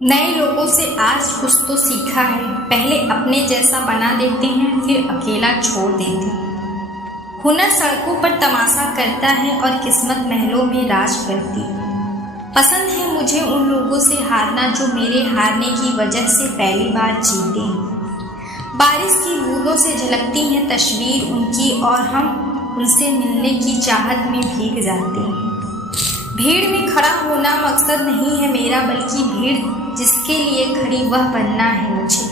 नए लोगों से आज कुछ तो सीखा है। पहले अपने जैसा बना देते हैं, फिर अकेला छोड़ देते हैं। हुनर सड़कों पर तमाशा करता है और किस्मत महलों में राज करती है। पसंद है मुझे उन लोगों से हारना जो मेरे हारने की वजह से पहली बार जीते हैं। बारिश की बूंदों से झलकती है तस्वीर उनकी और हम उनसे मिलने की चाहत में भीग जाते हैं। भीड़ में खड़ा होना मकसद नहीं है मेरा, बल्कि भीड़ जिसके लिए खड़ी वह बनना है मुझे।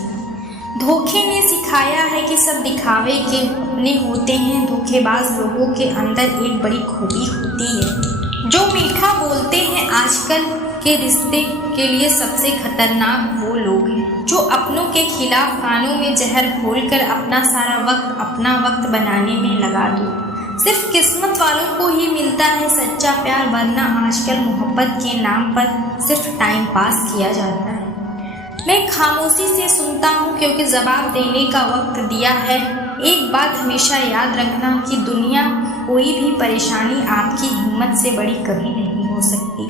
धोखे ने सिखाया है कि सब दिखावे के अपने होते हैं। धोखेबाज लोगों के अंदर एक बड़ी खूबी होती है। जो मीठा बोलते हैं आजकल के रिश्ते के लिए सबसे खतरनाक वो लोग हैं जो अपनों के खिलाफ कानों में जहर घोलकर अपना सारा वक्त अपना वक्त बनाने में लगा दो। सिर्फ किस्मत वालों को ही मिलता है सच्चा प्यार, वरना आजकल मोहब्बत के नाम पर सिर्फ टाइम पास किया जाता है। मैं खामोशी से सुनता हूँ क्योंकि जवाब देने का वक्त दिया है। एक बात हमेशा याद रखना कि दुनिया कोई भी परेशानी आपकी हिम्मत से बड़ी कभी नहीं हो सकती।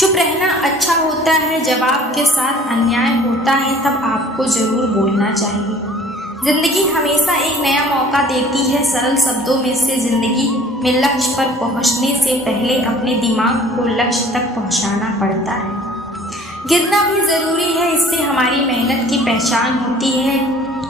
चुप रहना अच्छा होता है, जब आपके साथ अन्याय होता है तब आपको जरूर बोलना चाहिए। जिंदगी हमेशा एक नया मौका देती है। सरल शब्दों में से जिंदगी में लक्ष्य पर पहुंचने से पहले अपने दिमाग को लक्ष्य तक पहुंचाना पड़ता है। गिरना भी जरूरी है, इससे हमारी मेहनत की पहचान होती है।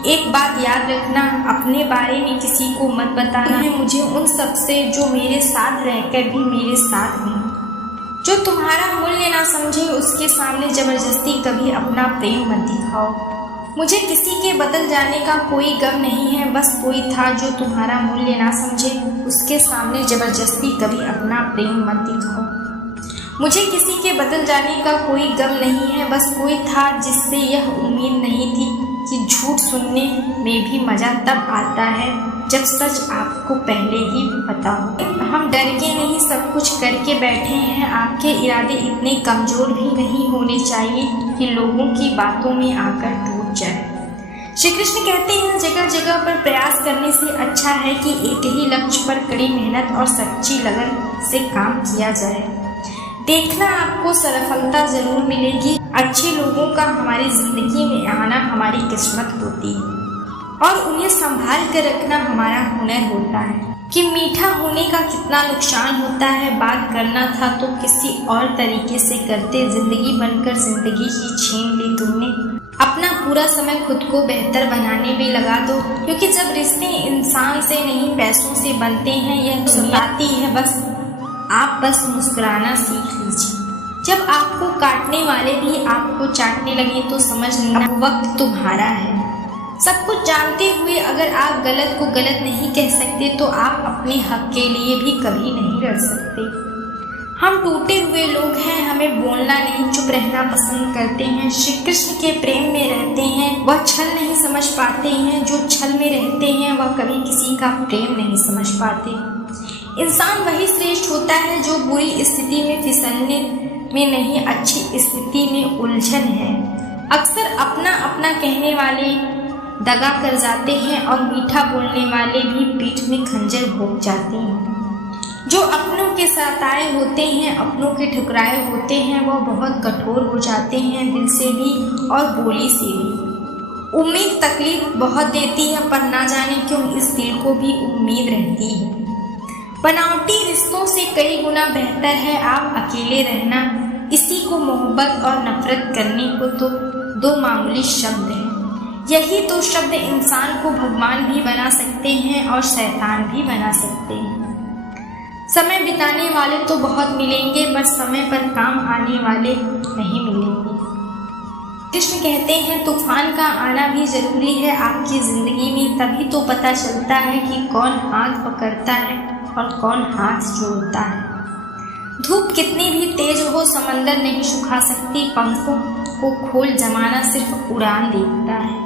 एक बात याद रखना, अपने बारे में किसी को मत बताना है मुझे उन सबसे जो मेरे साथ रहकर भी मेरे साथ नहीं। जो तुम्हारा मूल्य ना समझे उसके सामने जबरदस्ती कभी अपना प्रेम मत दिखाओ। मुझे किसी के बदल जाने का कोई गम नहीं है, बस कोई था जो तुम्हारा मूल्य ना समझे उसके सामने जबरदस्ती कभी अपना प्रेम मत दिखाओ। मुझे किसी के बदल जाने का कोई गम नहीं है, बस कोई था जिससे यह उम्मीद नहीं थी कि झूठ सुनने में भी मज़ा तब आता है जब सच आपको पहले ही पता हो। हम डर के नहीं सब कुछ करके बैठे हैं। आपके इरादे इतने कमज़ोर भी नहीं होने चाहिए कि लोगों की बातों में आकर टूट जाए। श्री कृष्ण कहते हैं जगह जगह पर प्रयास करने से अच्छा है कि एक ही लक्ष्य पर कड़ी मेहनत और सच्ची लगन से काम किया जाए। देखना आपको सफलता जरूर मिलेगी। अच्छे लोगों का हमारी जिंदगी में आना हमारी किस्मत होती है और उन्हें संभाल कर रखना हमारा हुनर होता है। कि मीठा होने का कितना नुकसान होता है। बात करना था तो किसी और तरीके से करते, जिंदगी बनकर जिंदगी ही छीन ली तुमने। अपना पूरा समय खुद को बेहतर बनाने में लगा दो, क्योंकि जब रिश्ते इंसान से नहीं पैसों से बनते हैं यह सुनाती है बस आप बस मुस्कुराना सीख लीजिए। जब आपको काटने वाले भी आपको चाटने लगे तो समझ लेना वक्त तुम्हारा है। सब कुछ जानते हुए अगर आप गलत को गलत नहीं कह सकते तो आप अपने हक के लिए भी कभी नहीं लड़ सकते। हम टूटे हुए लोग हैं, हमें बोलना नहीं चुप रहना पसंद करते हैं। श्री कृष्ण के प्रेम में रहते हैं, वह छल नहीं समझ पाते हैं। जो छल में रहते हैं वह कभी किसी का प्रेम नहीं समझ पाते। इंसान वही श्रेष्ठ होता है जो बुरी स्थिति में फिसलने में नहीं, अच्छी स्थिति में उलझन है। अक्सर अपना अपना कहने वाले दगा कर जाते हैं और मीठा बोलने वाले भी पीठ में खंजर भोंक जाते हैं। जो अपनों के सताए होते हैं, अपनों के ठुकराए होते हैं, वह बहुत कठोर हो जाते हैं, दिल से भी और बोली से भी। उम्मीद तकलीफ बहुत देती है, पर ना जाने क्यों इस दिल को भी उम्मीद रहती है। बनावटी रिश्तों से कई गुना बेहतर है आप अकेले रहना। इसी को मोहब्बत और नफरत करने को तो दो मामूली शब्द हैं। यही दो शब्द इंसान को भगवान भी बना सकते हैं और शैतान भी बना सकते हैं। समय बिताने वाले तो बहुत मिलेंगे, पर समय पर काम आने वाले नहीं मिलेंगे। कृष्ण कहते हैं तूफान का आना भी जरूरी है आपकी जिंदगी में, तभी तो पता चलता है कि कौन हाथ पकड़ता है और कौन हाथ जोड़ता है। धूप कितनी भी तेज हो समंदर नहीं सुखा सकती, पंखों को खोल जमाना सिर्फ उड़ान देखता है।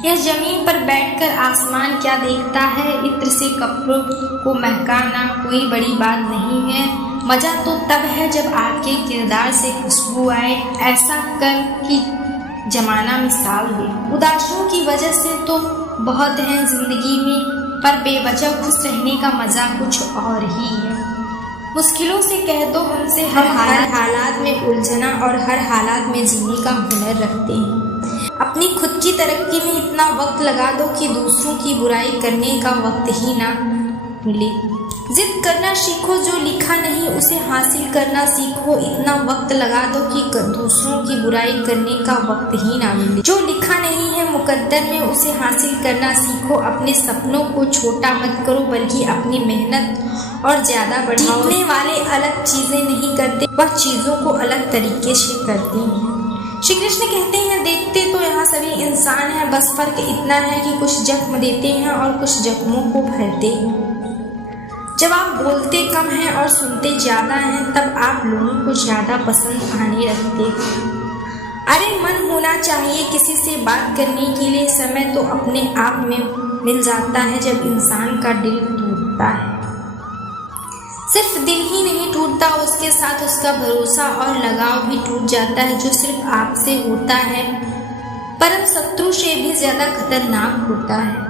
यह जमीन पर बैठकर आसमान क्या देखता है। इत्र से कपड़ों को महकाना कोई बड़ी बात नहीं है, मजा तो तब है जब आपके किरदार से खुशबू आए। ऐसा कर कि जमाना मिसाल दे। उदासियों की वजह से तो बहुत हैं जिंदगी में, पर बेवजह खुश रहने का मजा कुछ और ही है। मुश्किलों से कह दो हमसे, हर हालात में उलझना और हर हालात में जीने का हुनर रखते हैं। अपनी खुद की तरक्की में इतना वक्त लगा दो कि दूसरों की बुराई करने का वक्त ही ना मिले। जिद करना सीखो, जो लिखा नहीं उसे हासिल करना सीखो। इतना वक्त लगा दो कि दूसरों की बुराई करने का वक्त ही ना मिले। जो लिखा नहीं है मुकद्दर में उसे हासिल करना सीखो। अपने सपनों को छोटा मत करो बल्कि अपनी मेहनत और ज्यादा बढ़ाओ। जीतने वाले अलग चीजें नहीं करते, वह चीजों को अलग तरीके से करते हैं। श्री कृष्ण कहते हैं, देखते तो यहाँ सभी इंसान हैं, बस फर्क इतना है कि कुछ जख्म देते हैं और कुछ जख्मों को भरते हैं। जब आप बोलते कम हैं और सुनते ज़्यादा हैं, तब आप लोगों को ज़्यादा पसंद आने लगते हैं। अरे मन होना चाहिए किसी से बात करने के लिए, समय तो अपने आप में मिल जाता है जब इंसान का दिल टूटता है। सिर्फ दिल ही नहीं टूटता, उसके साथ उसका भरोसा और लगाव भी टूट जाता है, जो सिर्फ आपसे होता है परम शत्रु से भी ज़्यादा खतरनाक होता है।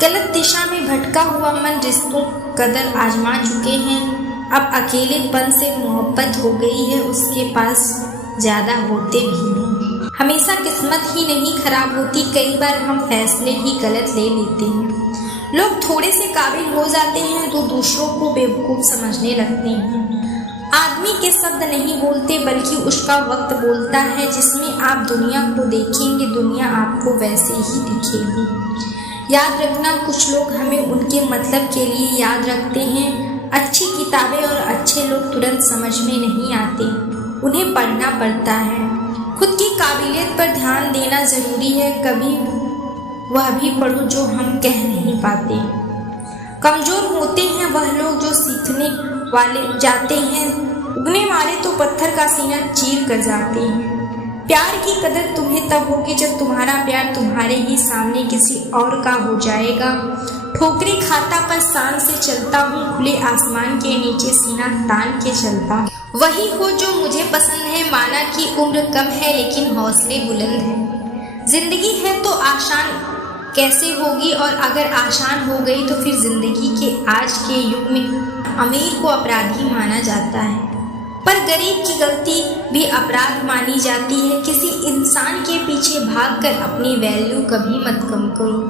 गलत दिशा में भटका हुआ मन रिश्तों कदर आजमा चुके हैं। अब अकेलेपन से मोहब्बत हो गई है, उसके पास ज़्यादा होते भी नहीं। हमेशा किस्मत ही नहीं खराब होती, कई बार हम फैसले ही गलत ले लेते हैं। लोग थोड़े से काबिल हो जाते हैं तो दूसरों को बेवकूफ़ समझने लगते हैं। आदमी के शब्द नहीं बोलते बल्कि उसका वक्त बोलता है। जिसमें आप दुनिया को देखेंगे, दुनिया आपको वैसे ही दिखेगी। याद रखना, कुछ लोग हमें उनके मतलब के लिए याद रखते हैं। अच्छी किताबें और अच्छे लोग तुरंत समझ में नहीं आते, उन्हें पढ़ना पड़ता है। खुद की काबिलियत पर ध्यान देना ज़रूरी है, कभी वह भी पढ़ो जो हम कह नहीं पाते। कमज़ोर होते हैं वह लोग जो सीखने वाले जाते हैं, उगने वाले तो पत्थर का सीना चीर कर जाते हैं। प्यार की कदर तुम्हें तब होगी जब तुम्हारा प्यार तुम्हारे ही सामने किसी और का हो जाएगा। ठोकरी खाता पर शान से चलता हूँ, खुले आसमान के नीचे सीना तान के चलता हूँ। वही हो जो मुझे पसंद है, माना कि उम्र कम है लेकिन हौसले बुलंद हैं। जिंदगी है तो आसान कैसे होगी, और अगर आसान हो गई तो फिर जिंदगी के आज के युग में अमीर को अपराधी माना जाता है, पर गरीब की गलती भी अपराध मानी जाती है। किसी इंसान के पीछे भागकर अपनी वैल्यू कभी मत कम करो,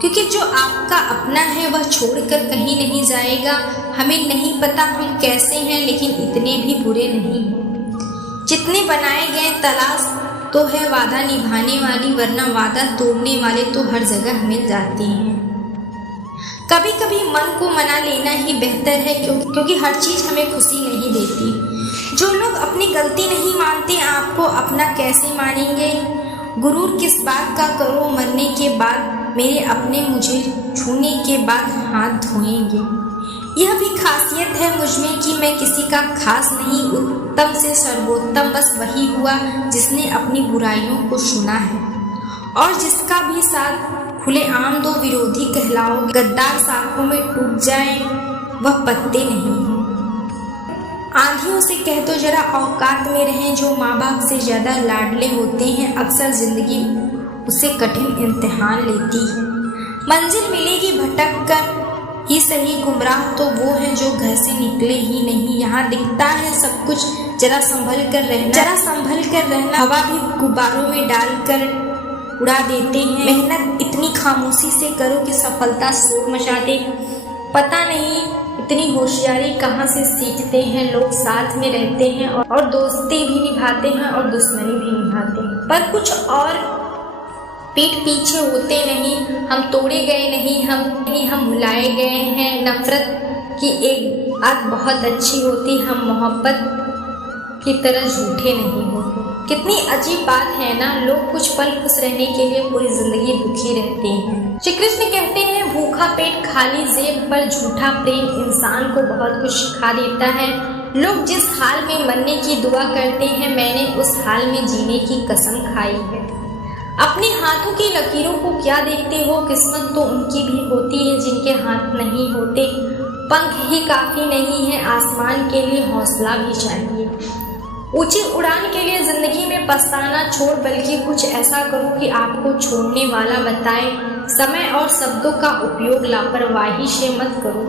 क्योंकि जो आपका अपना है वह छोड़कर कहीं नहीं जाएगा। हमें नहीं पता हम कैसे हैं, लेकिन इतने भी बुरे नहीं हैं। जितने बनाए गए तलाश तो है वादा निभाने वाली, वरना वादा तोड़ने वाले तो हर जगह मिल जाते हैं। कभी कभी मन को मना लेना ही बेहतर है, क्योंकि हर चीज़ हमें खुशी नहीं देती। जो लोग अपनी गलती नहीं मानते, आपको अपना कैसे मानेंगे। गुरूर किस बात का करो, मरने के बाद मेरे अपने मुझे छूने के बाद हाथ धोएंगे। यह भी खासियत है मुझमें कि मैं किसी का खास नहीं, उत्तम से सर्वोत्तम बस वही हुआ जिसने अपनी बुराइयों को सुना है, और जिसका भी साथ खुले आम दो विरोधी कहलाओ। गद्दार शाखों में टूट जाए वह पत्ते नहीं हैं। आंधियों से कह दो जरा औकात में रहें, जो माँ बाप से ज़्यादा लाडले होते हैं अक्सर जिंदगी उसे कठिन इम्तिहान लेती है। मंजिल मिलेगी भटक कर ही सही, गुमराह तो वो हैं जो घर से निकले ही नहीं। यहाँ दिखता है सब कुछ, जरा संभल कर रहना। हवा भी गुब्बारों में डालकर उड़ा देते हैं। मेहनत इतनी खामोशी से करो कि सफलता शोर मचा दे। पता नहीं इतनी होशियारी कहाँ से सीखते हैं लोग। साथ में रहते हैं और दोस्ती भी निभाते हैं और दुश्मनी भी निभाते हैं, पर कुछ और पीठ पीछे होते नहीं। हम तोड़े गए नहीं, हम भुलाए गए हैं। नफरत की एक बात बहुत अच्छी होती, हम मोहब्बत की तरह झूठे नहीं होते। कितनी अजीब बात है ना, लोग कुछ पल खुश रहने के लिए पूरी जिंदगी दुखी रहते हैं। श्री कृष्ण कहते हैं, भूखा पेट खाली जेब पर झूठा प्रेम इंसान को बहुत कुछ सिखा देता है। लोग जिस हाल में मरने की दुआ करते हैं, मैंने उस हाल में जीने की कसम खाई है। अपने हाथों की लकीरों को क्या देखते हो, किस्मत तो उनकी भी होती है जिनके हाथ नहीं होते। पंख ही काफी नहीं है, आसमान के लिए हौसला भी चाहिए। ऊंची उड़ान के लिए जिंदगी में पछताना छोड़, बल्कि कुछ ऐसा करो कि आपको छोड़ने वाला बताए। समय और शब्दों का उपयोग लापरवाही से मत करो।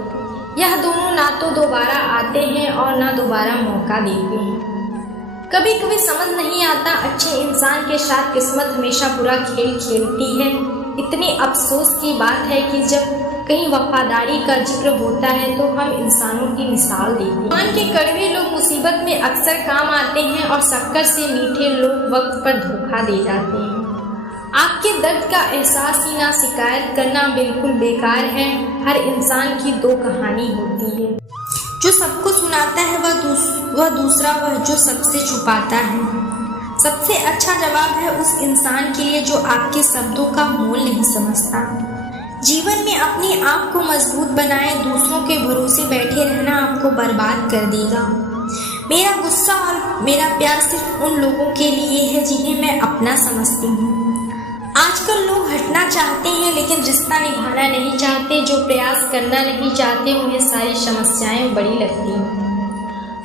यह दोनों ना तो दोबारा आते हैं और ना दोबारा मौका देते हैं। कभी कभी समझ नहीं आता अच्छे इंसान के साथ किस्मत हमेशा बुरा खेल खेलती है। इतनी अफसोस की बात है कि जब कहीं वफादारी का जिक्र होता है तो हम इंसानों की मिसाल देते हैं। ईमान के कड़वे लोग मुसीबत में अक्सर काम आते हैं और शक्कर से मीठे लोग वक्त पर धोखा दे जाते हैं। आपके दर्द का एहसास ही ना शिकायत करना बिल्कुल बेकार है। हर इंसान की दो कहानी होती है, जो सबको सुनाता है वह दूसरा, वह जो सबसे छुपाता है। सबसे अच्छा जवाब है उस इंसान के लिए जो आपके शब्दों का मोल नहीं समझता। जीवन में अपने आप को मजबूत बनाए, दूसरों के भरोसे बैठे रहना आपको बर्बाद कर देगा। मेरा गुस्सा और मेरा प्यार सिर्फ उन लोगों के लिए है जिन्हें मैं अपना समझती हूँ। आजकल लोग हटना चाहते हैं लेकिन रिश्ता निभाना नहीं चाहते। जो प्रयास करना नहीं चाहते उन्हें सारी समस्याएं बड़ी लगती हैं।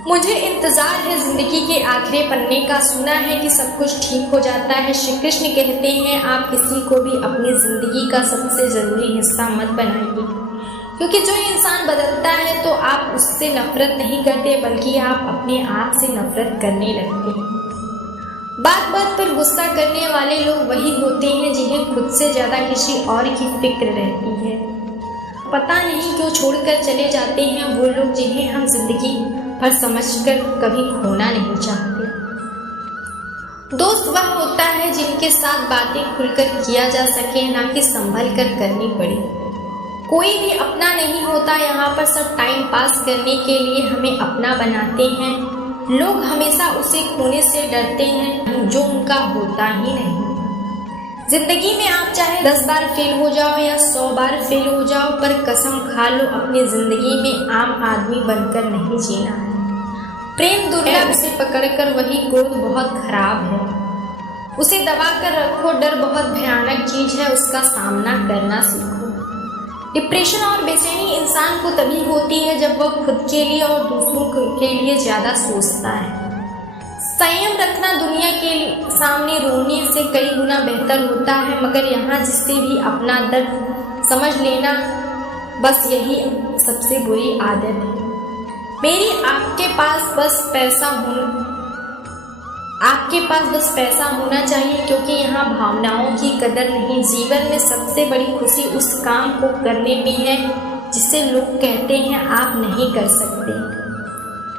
मुझे इंतजार है जिंदगी के आखिरी पन्ने का। सुना है कि सब कुछ ठीक हो जाता है। श्री कृष्ण कहते हैं आप किसी को भी अपनी जिंदगी का सबसे जरूरी हिस्सा मत बनाइए, क्योंकि जो इंसान बदलता है तो आप उससे नफरत नहीं करते बल्कि आप अपने आप से नफरत करने लगते हैं। बात बात पर गुस्सा करने वाले लोग वही होते हैं जिन्हें खुद से ज्यादा किसी और की फिक्र रहती है। पता नहीं क्यों छोड़कर चले जाते हैं वो लोग जिन्हें हम जिंदगी भर समझकर कभी खोना नहीं चाहते। दोस्त वह होता है जिनके साथ बातें खुलकर किया जा सके, ना कि संभल कर करनी पड़े। कोई भी अपना नहीं होता, यहाँ पर सब टाइम पास करने के लिए हमें अपना बनाते हैं। लोग हमेशा उसे खोने से डरते हैं जो उनका होता ही नहीं। जिंदगी में आप चाहे 10 बार फेल हो जाओ या 100 बार फेल हो जाओ, पर कसम खा लो अपनी जिंदगी में आम आदमी बनकर नहीं जीना है। प्रेम दुर्लभ, उसे पकड़कर वही क्रोध बहुत खराब है। उसे दबा कर रखो, डर बहुत भयानक चीज है, उसका सामना करना सीखो। डिप्रेशन और बेचैनी इंसान को तभी होती है जब वह खुद के लिए और दूसरों के लिए ज्यादा सोचता है। संयम रखना दुनिया के सामने रोने से कई गुना बेहतर होता है, मगर यहाँ जिससे भी अपना दर्द समझ लेना, बस यही सबसे बुरी आदत है। मेरी आपके पास बस पैसा होना चाहिए, क्योंकि यहाँ भावनाओं की कदर नहीं। जीवन में सबसे बड़ी खुशी उस काम को करने में है जिसे लोग कहते हैं आप नहीं कर सकते।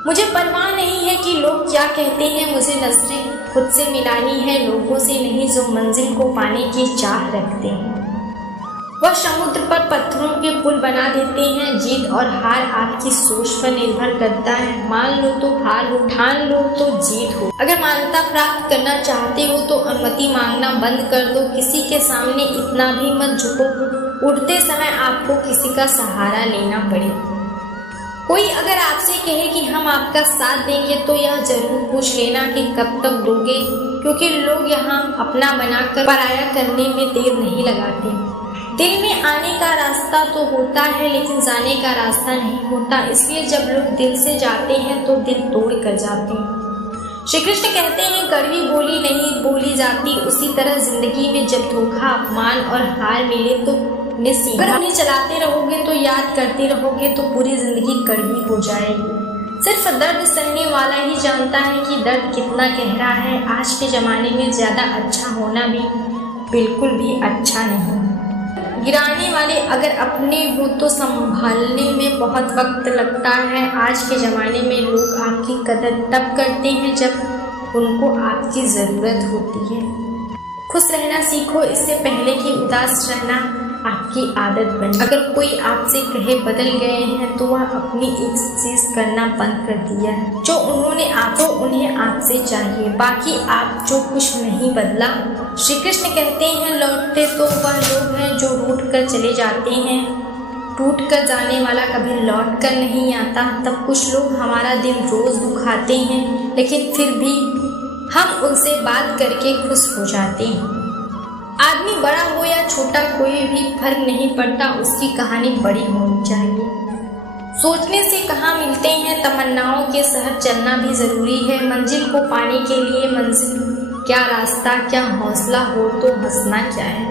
मुझे परवाह नहीं है कि लोग क्या कहते हैं, मुझे नजरें खुद से मिलानी है, लोगों से नहीं जो मंजिल को पाने की चाह रखते हैं। वह समुद्र पर पत्थरों के पुल बना देते हैं। जीत और हार आपकी सोच पर निर्भर करता है। मान लो तो हार हो, ठान लो तो जीत हो। अगर मान्यता प्राप्त करना चाहते हो तो अनुमति मांगना बंद कर दो। किसी के सामने इतना भी मत झुको उड़ते समय आपको किसी का सहारा लेना पड़े। कोई अगर आपसे कहे कि हम आपका साथ देंगे तो यह जरूर पूछ लेना कि कब तक दोगे, क्योंकि लोग यहाँ अपना बनाकर पराया करने में देर नहीं लगाते। दिल में आने का रास्ता तो होता है लेकिन जाने का रास्ता नहीं होता, इसलिए जब लोग दिल से जाते हैं तो दिल तोड़ कर जाते हैं। श्री कृष्ण कहते हैं कड़वी बोली नहीं बोली जाती, उसी तरह जिंदगी में जब धोखा, अपमान और हार मिले तो अगर उन्हें चलाते रहोगे तो याद करते रहोगे तो पूरी जिंदगी कड़वी हो जाएगी। सिर्फ दर्द सहने वाला ही जानता है कि दर्द कितना गहरा है। आज के जमाने में ज्यादा अच्छा होना भी बिल्कुल भी अच्छा नहीं। गिराने वाले अगर अपने हो तो संभालने में बहुत वक्त लगता है। आज के ज़माने में लोग आपकी कदर तब करते हैं जब उनको आपकी ज़रूरत होती है। खुश रहना सीखो, इससे पहले कि उदास रहना आपकी आदत बने। अगर कोई आपसे कहे बदल गए हैं तो वह अपनी एक चीज करना बंद कर दिया है जो उन्हें आपसे चाहिए, बाकी आप जो कुछ नहीं बदला। श्री कृष्ण कहते हैं लौटते तो वह लोग हैं जो रूठ कर चले जाते हैं, टूट कर जाने वाला कभी लौट कर नहीं आता। तब कुछ लोग हमारा दिल रोज दुखाते हैं लेकिन फिर भी हम उनसे बात करके खुश हो जाते हैं। आदमी बड़ा हो या छोटा कोई भी फर्क नहीं पड़ता, उसकी कहानी बड़ी होनी चाहिए। सोचने से कहाँ मिलते हैं, तमन्नाओं के शहर चलना भी जरूरी है। मंजिल को पाने के लिए मंजिल क्या रास्ता क्या हौसला हो तो हंसना क्या है।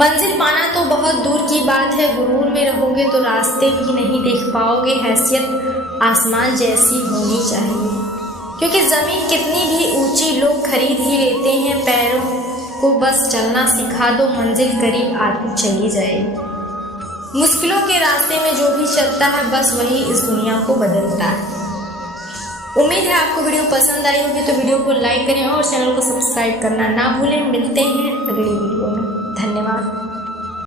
मंजिल पाना तो बहुत दूर की बात है, गुरूर में रहोगे तो रास्ते भी नहीं देख पाओगे। हैसियत आसमान जैसी होनी चाहिए, क्योंकि ज़मीन कितनी भी ऊंची लोग खरीद ही लेते हैं। पैरों को बस चलना सिखा दो, मंजिल करीब आती चली जाएगी। मुश्किलों के रास्ते में जो भी चलता है बस वही इस दुनिया को बदलता है। उम्मीद है आपको वीडियो पसंद आई होगी, तो वीडियो को लाइक करें और चैनल को सब्सक्राइब करना ना भूलें। मिलते हैं अगली वीडियो में। धन्यवाद।